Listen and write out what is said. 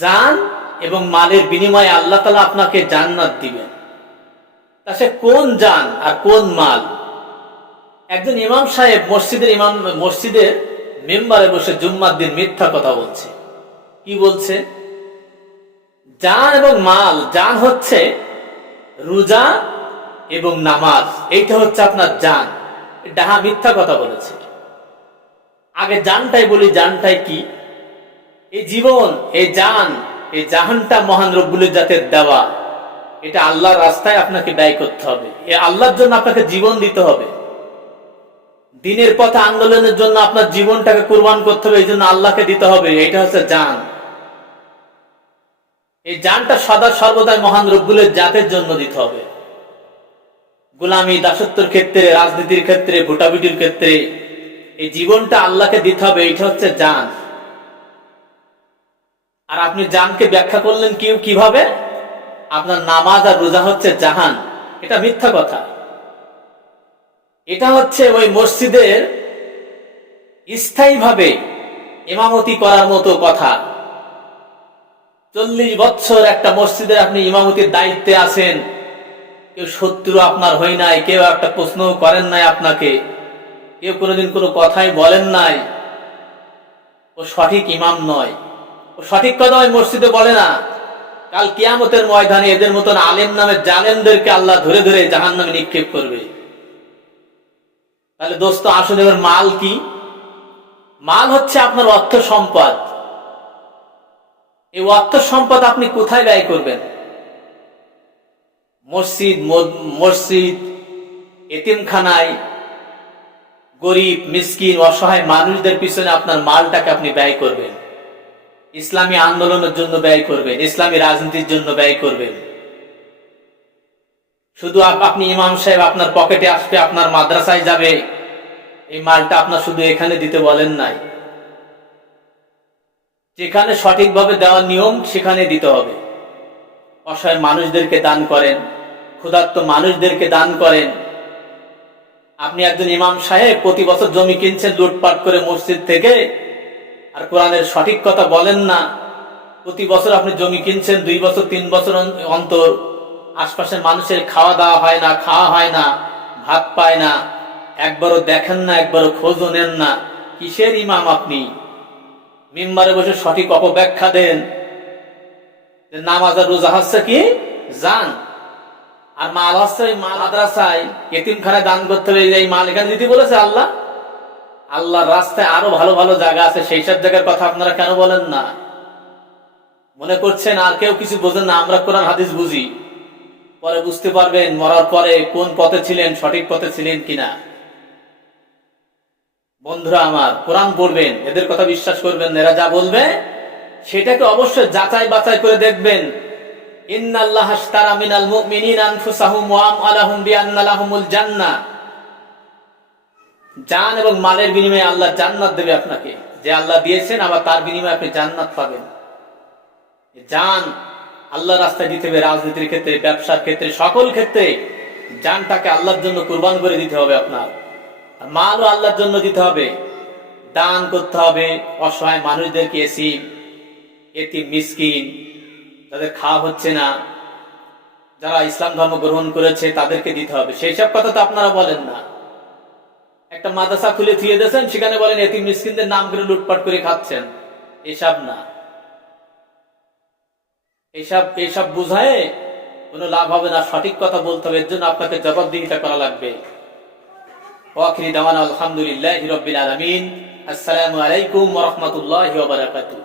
জান এবং মালের বিনিময়ে আল্লাহ তাআলা আপনাকে জান্নাত দিবেন। তা সে কোন জান আর কোন মাল? একজন ইমাম সাহেব মসজিদের ইমাম, মসজিদের মেম্বারে বসে জুম্মার মিথ্যা কথা বলছে। কি বলছে? জান এবং মাল, জান হচ্ছে রোজা এবং নামাজ। এইটা হচ্ছে আপনার জান। ডাহা মিথ্যা কথা বলেছে। আগে জানটাই বলি, জানটাই কি? এই জীবন এই জান এই জাহানটা মহান রব্বুলের জাতের দেওয়া। এটা আল্লাহর রাস্তায় আপনাকে ব্যয় করতে হবে। এ আল্লাহর জন্য আপনাকে জীবন দিতে হবে। দিনের পথে আন্দোলনের জন্য আপনার জীবনটাকে কুরবান করতে হবে এই জন্য আল্লাহকে দিতে হবে। এটা হচ্ছে জান। এই জানটা সদা সর্বদাই মহান রব্বুলের জাতের জন্য দিতে হবে। গোলামী দাসত্বর ক্ষেত্রে, রাজনীতির ক্ষেত্রে, ভোটাভুটির ক্ষেত্রে, এই জীবনটা আল্লাহকে দিতে হবে, এটা হচ্ছে জান। আর আপনি জানকে ব্যাখ্যা করলেন কি কীভাবে? আপনার নামাজ আর রোজা হচ্ছে জাহান। এটা মিথ্যা কথা। এটা হচ্ছে ওই মসজিদের স্থায়ীভাবে ইমামতি করার মতো কথা। চল্লিশ বছর একটা মসজিদের আপনি ইমামতির দায়িত্বে আছেন কেউ শত্রু আপনার হই নাই, কেউ একটা প্রশ্ন করেন নাই আপনাকে। কেউ কোনোদিন কোনো কথাই বলেন নাই। ও সঠিক ইমাম নয়। ও সঠিক কথা ওই মসজিদে বলে না। কাল কিয়ামতের ময়দানে এদের মতন আলেম নামে জালেমদেরকে আল্লাহ ধরে ধরে জাহান নামে নিক্ষেপ করবে। তাহলে দোস্ত আসুন এবার মাল কি? মাল হচ্ছে আপনার অর্থ সম্পদ। এই অর্থ সম্পদ আপনি কোথায় ব্যয় করবেন? মসজিদ মসজিদ, এতিমখানায় গরিব, মিসকিন, অসহায় মানুষদের পিছনে আপনার মালটাকে আপনি ব্যয় করবেন। ইসলামী আন্দোলনের জন্য ব্যয় করবেন, ইসলামী রাজনীতির জন্য ব্যয় করবেন। শুধু আপনি ইমাম সাহেব আপনার পকেটে আসবে, আপনার মাদ্রাসায় যাবে, এই মালটা আপনার শুধু এখানে দিতে বলেন নাই। যেখানে সঠিকভাবে দেওয়ার নিয়ম, সেখানে দিতে হবে। অসহায় মানুষদেরকে দান করেন। ক্ষুধার্ত মানুষদেরকে দান করেন। আপনি একজন ইমাম সাহেব, প্রতি বছর জমি কিনছেন, লুটপাট করে মসজিদ থেকে। আর কোরআনের সঠিক কথা বলেন না। প্রতি বছর আপনি জমি কিনছেন, দুই বছর, তিন বছর অন্তর আশপাশের মানুষের খাওয়া দাওয়া হয় না, খাওয়া হয় না, ভাত পায় না। একবারও দেখেন না, একবারও খোঁজও নেন না। কিসের ইমাম আপনি? মিম্বারে বসে সঠিক অপব্যাখ্যা দেন। নামাজ আর রোজা হচ্ছে কি? জান। আর মাল ওই মাল মাদ্রাসায় এতিমখানায় দান করতে হবে এই মাল এখানে দিতে বলেছে আল্লাহ? আল্লাহর রাস্তায় আরও ভালো ভালো জায়গা আছে, সেই সব জায়গার কথা আপনারা কেন বলেন না? মনে করছেন আর কেউ কিছু বোঝেন না, আমরা কোরআন, হাদিস বুঝি। পরে বুঝতে পারবেন মরার পরে কোন পথে ছিলেন, সঠিক পথে ছিলেন কিনা। বন্ধুরা আমার, কোরআন পড়বেন, এদের কথা বিশ্বাস করবেন, এরা যা বলবে, সেটাকে অবশ্যই যাচাই বাছাই করে দেখবেন। ইন্নাল্লাহ আশতারা মিনাল মুমিনিনা আনফুসাহুম ওয়া আমওয়ালাহুম বিআন্না লাহুমুল জান্নাহ জান এবং মালের বিনিময়ে আল্লাহ জান্নাত দেবে আপনাকে। যে আল্লাহ দিয়েছেন, আবার তার বিনিময়ে আপনি জান্নাত পাবেন। জান আল্লাহ রাস্তায় দিতে হবে রাজনীতির ক্ষেত্রে, ব্যবসার ক্ষেত্রে, সকল ক্ষেত্রে। জানটাকে আল্লাহর জন্য কুরবান করে দিতে হবে আপনার। আর মালও আল্লাহর জন্য দিতে হবে। দান করতে হবে অসহায় মানুষদেরকে এসি এটি মিসকিন তাদের খাওয়া হচ্ছে না। যারা ইসলাম ধর্ম গ্রহণ করেছে, তাদেরকে দিতে হবে। সেই সব কথা তো আপনারা বলেন না। একটা মাদ্রাসা খুলে থুয়ে দিয়েছেন, সেখানে বলেন এতিম মিসকিনদের নাম করে লুটপাট করে খাচ্ছেন। এসব না। এসব এসব বুঝায় কোনো লাভ হবে না। সঠিক কথা বলতে হবে, এর জন্য আপনাকে জবাবদিহিতা করা লাগবে। ওয়াখিরি দাওয়ানা আলহামদুলিল্লাহি রাব্বিল আলামিন। আসসালামু আলাইকুম রাহমাতুল্লাহি বারাকাতুহু।